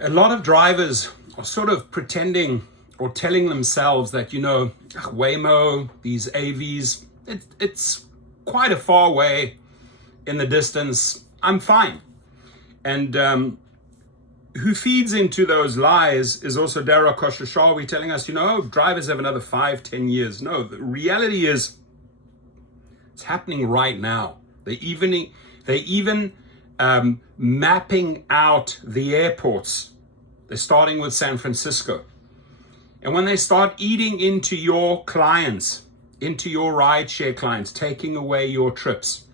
A lot of drivers are sort of pretending or telling themselves that, Waymo, these AVs, it's quite a far way in the distance. I'm fine. And who feeds into those lies is also Dara Khosrowshahi telling us, drivers have another 5-10 years. No, the reality is it's happening right now. They even mapping out the airports. They're starting with San Francisco. And when they start eating into your clients, into your rideshare clients, taking away your trips,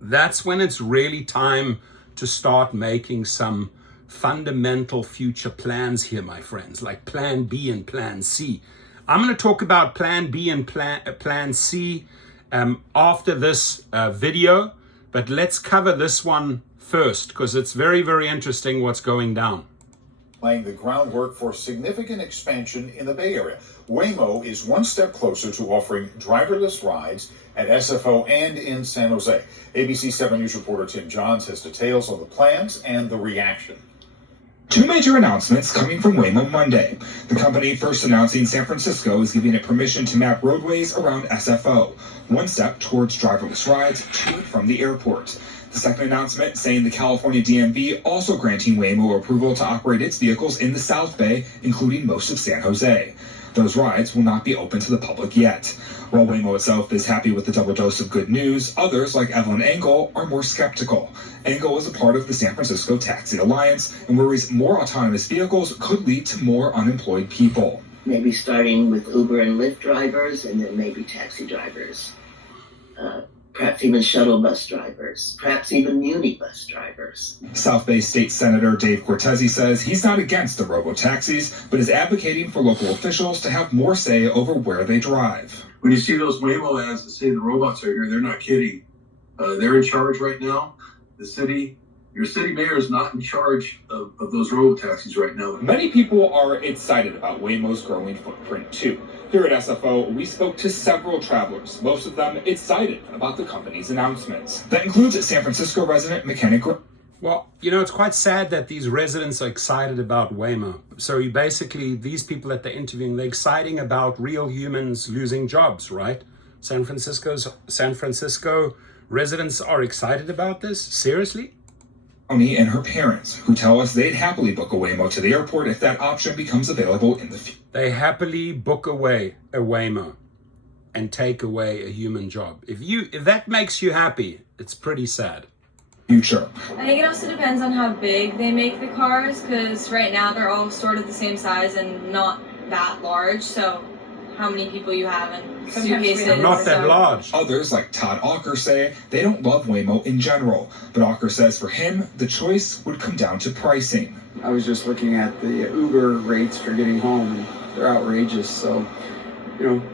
that's when it's really time to start making some fundamental future plans here, my friends, like Plan B and Plan C. I'm going to talk about Plan B and Plan C after this video, but let's cover this one first because it's very, very interesting what's going down. Laying the groundwork for significant expansion in the Bay Area. Waymo is one step closer to offering driverless rides at SFO and in San Jose. ABC 7 News reporter Tim Johns has details on the plans and the reaction. Two major announcements coming from Waymo Monday. The company first announcing San Francisco is giving it permission to map roadways around SFO, one step towards driverless rides to and from the airport. The second announcement saying the California DMV also granting Waymo approval to operate its vehicles in the South Bay, including most of San Jose. Those rides will not be open to the public yet. While Waymo itself is happy with the double dose of good news, others like Evelyn Engel are more skeptical. Engel is a part of the San Francisco Taxi Alliance and worries more autonomous vehicles could lead to more unemployed people. Maybe starting with Uber and Lyft drivers and then maybe taxi drivers. Perhaps even shuttle bus drivers, perhaps even muni bus drivers. South Bay State Senator Dave Cortese says he's not against the robo-taxis, but is advocating for local officials to have more say over where they drive. When you see those Waymo ads that say the robots are here, they're not kidding. They're in charge right now. Your city mayor is not in charge of those robo-taxis right now. Many people are excited about Waymo's growing footprint too. Here at SFO, we spoke to several travelers, most of them excited about the company's announcements. That includes San Francisco resident McKenna. Well, it's quite sad that these residents are excited about Waymo. So these people that they're interviewing, they're exciting about real humans losing jobs, right? San Francisco residents are excited about this? Seriously? And her parents, who tell us they'd happily book a Waymo to the airport if that option becomes available in the future. They happily book away a Waymo and take away a human job. If that makes you happy, it's pretty sad. Future. I think it also depends on how big they make the cars, because right now they're all sort of the same size and not that large. So how many people you have in suitcases. Not that large. Others, like Todd Ocker, say they don't love Waymo in general. But Ocker says for him, the choice would come down to pricing. I was just looking at the Uber rates for getting home, and they're outrageous. So,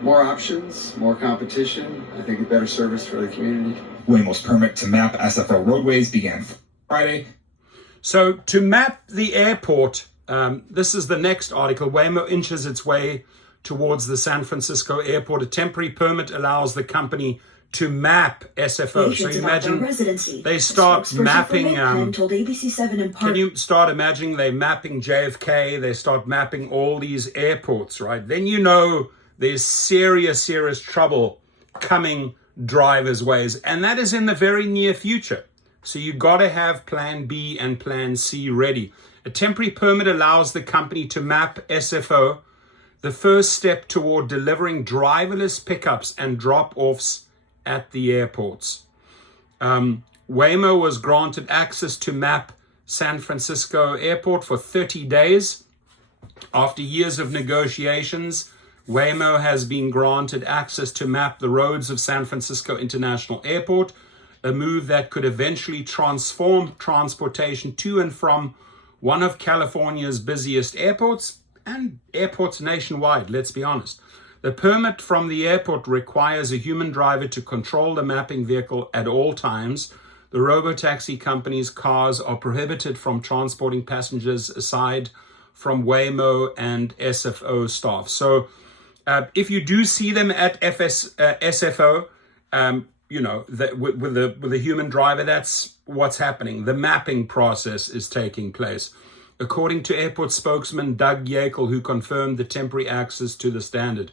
more options, more competition. I think a better service for the community. Waymo's permit to map SFO roadways began Friday. So to map the airport, this is the next article. Waymo inches its way towards the San Francisco airport. A temporary permit allows the company to map SFO. So you imagine they start mapping, told ABC 7 in part. Can you start imagining they're mapping JFK, they start mapping all these airports, right? Then there's serious trouble coming drivers' ways. And that is in the very near future. So you got to have Plan B and Plan C ready. A temporary permit allows the company to map SFO, the first step toward delivering driverless pickups and drop-offs at the airports. Waymo was granted access to map San Francisco Airport for 30 days. After years of negotiations, Waymo has been granted access to map the roads of San Francisco International Airport, a move that could eventually transform transportation to and from one of California's busiest airports and airports nationwide, let's be honest. The permit from the airport requires a human driver to control the mapping vehicle at all times. The robotaxi company's cars are prohibited from transporting passengers aside from Waymo and SFO staff. So if you do see them at SFO, with a human driver, that's what's happening. The mapping process is taking place. according to airport spokesman Doug Yakel, who confirmed the temporary access to the standard.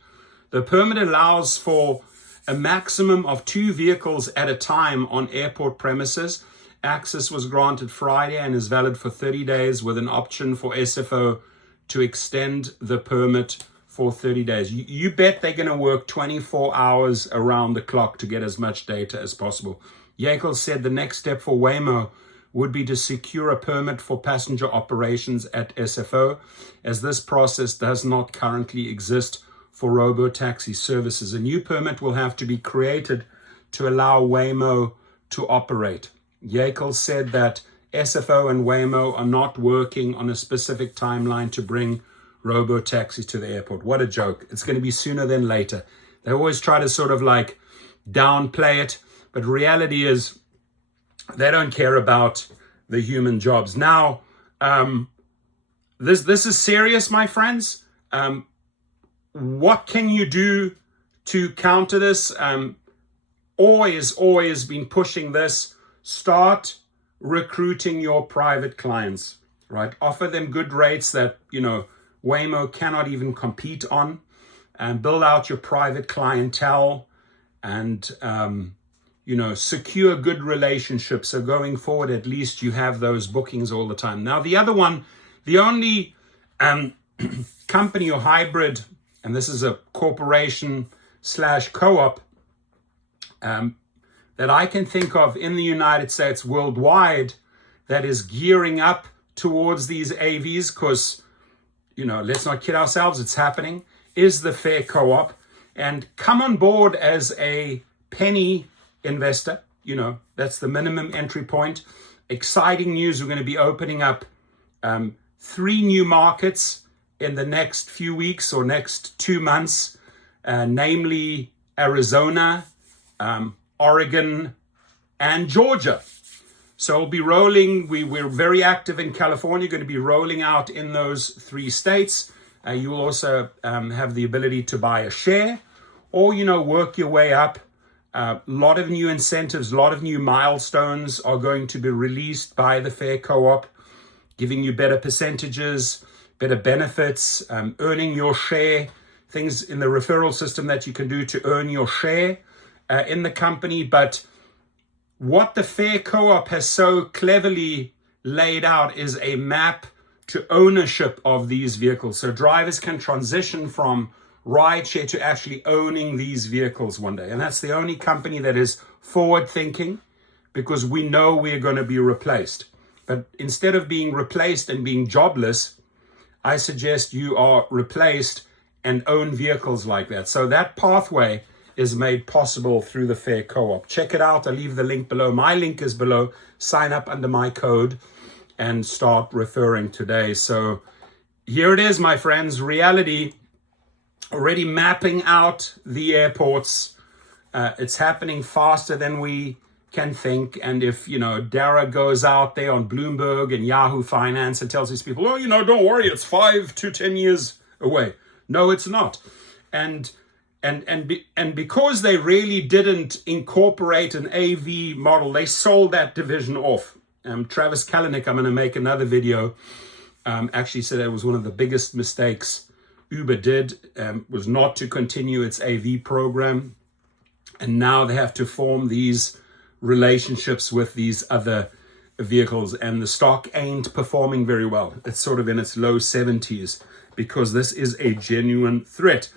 The permit allows for a maximum of 2 vehicles at a time on airport premises. Access was granted Friday and is valid for 30 days with an option for SFO to extend the permit for 30 days. You bet they're going to work 24 hours around the clock to get as much data as possible. Yakel said the next step for Waymo would be to secure a permit for passenger operations at SFO, as this process does not currently exist for robo-taxi services. A new permit will have to be created to allow Waymo to operate. Yakel said that SFO and Waymo are not working on a specific timeline to bring robo-taxis to the airport. What a joke. It's going to be sooner than later. They always try to sort of like downplay it, but reality is they don't care about the human jobs. Now, this is serious, my friends. What can you do to counter this? Always been pushing this. Start recruiting your private clients, right? Offer them good rates that, Waymo cannot even compete on, and build out your private clientele and, secure good relationships. So going forward, at least you have those bookings all the time. Now, the other one, the only company or hybrid, and this is a corporation / co-op that I can think of in the United States worldwide that is gearing up towards these AVs, because, let's not kid ourselves, it's happening, is the Fair Co-op. And come on board as a penny investor. That's the minimum entry point. Exciting news. We're going to be opening up 3 new markets in the next few weeks or next 2 months, namely Arizona, Oregon, and Georgia. So we'll be rolling. We're very active in California, going to be rolling out in those 3 states. You will also have the ability to buy a share or, work your way up. A lot of new incentives, a lot of new milestones are going to be released by the Fair Co-op, giving you better percentages, better benefits, earning your share, things in the referral system that you can do to earn your share in the company. But what the Fair Co-op has so cleverly laid out is a map to ownership of these vehicles. So drivers can transition from rideshare to actually owning these vehicles one day. And that's the only company that is forward thinking, because we know we're going to be replaced. But instead of being replaced and being jobless, I suggest you are replaced and own vehicles like that. So that pathway is made possible through the Fair Co-op. Check it out. I'll leave the link below. My link is below. Sign up under my code and start referring today. So here it is, my friends. Reality, already mapping out the airports. It's happening faster than we can think. And if, Dara goes out there on Bloomberg and Yahoo Finance and tells these people, don't worry, it's 5 to 10 years away. No, it's not. And because they really didn't incorporate an AV model, they sold that division off. Travis Kalanick, I'm going to make another video, actually said it was one of the biggest mistakes Uber did, was not to continue its AV program. And now they have to form these relationships with these other vehicles, and the stock ain't performing very well. It's sort of in its low 70s because this is a genuine threat.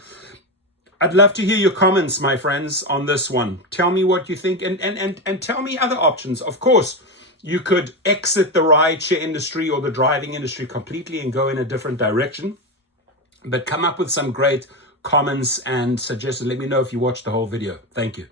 I'd love to hear your comments, my friends, on this one. Tell me what you think, and tell me other options. Of course, you could exit the rideshare industry or the driving industry completely and go in a different direction. But come up with some great comments and suggestions. Let me know if you watched the whole video. Thank you.